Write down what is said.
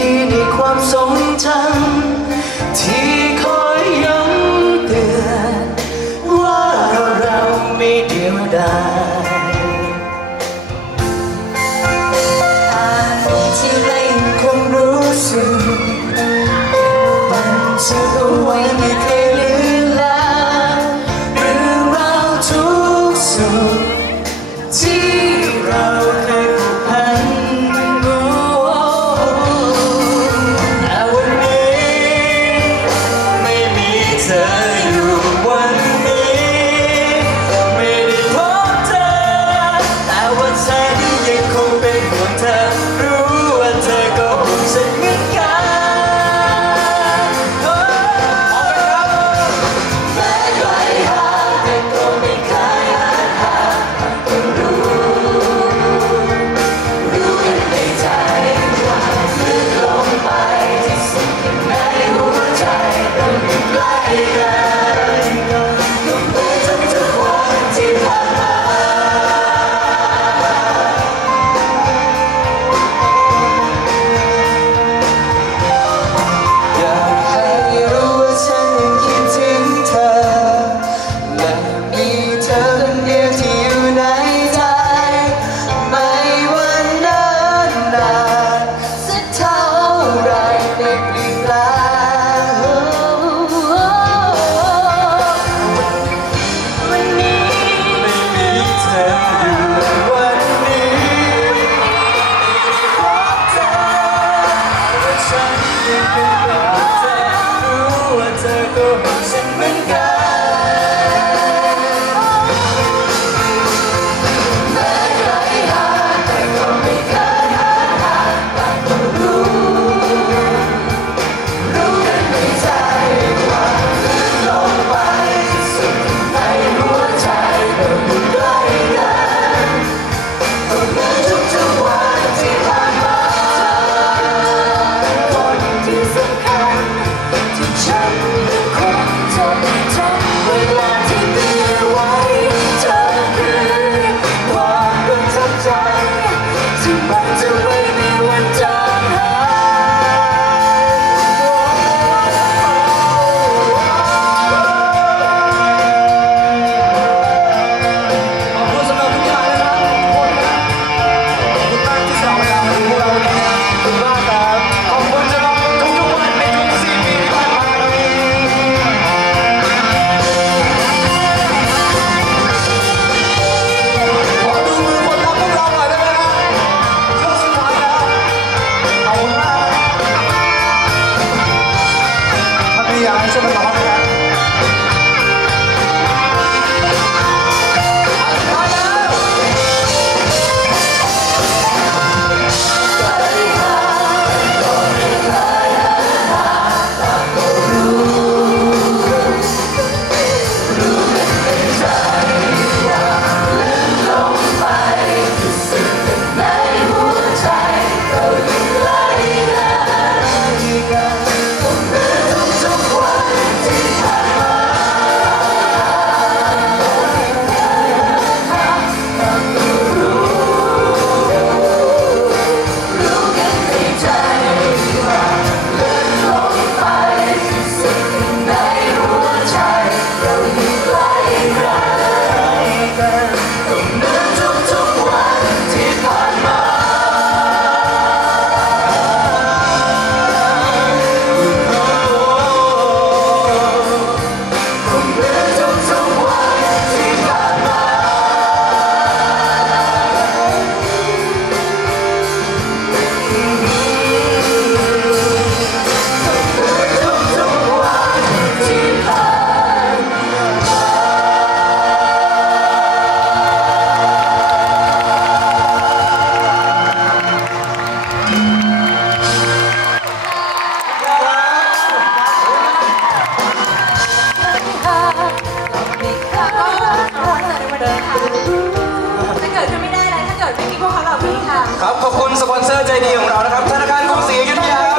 ดีในความทรงจำที่คอยย้ำเตือนว่าเราไม่เดียวดายอ่าที่ไรคงรู้สึกมันจะรู้ไว้ใน 있어 to back to when you ครับขอบคุณสปอนเซอร์ใจดีของเรานะครับธนาคารกรุงศรีอยุธยา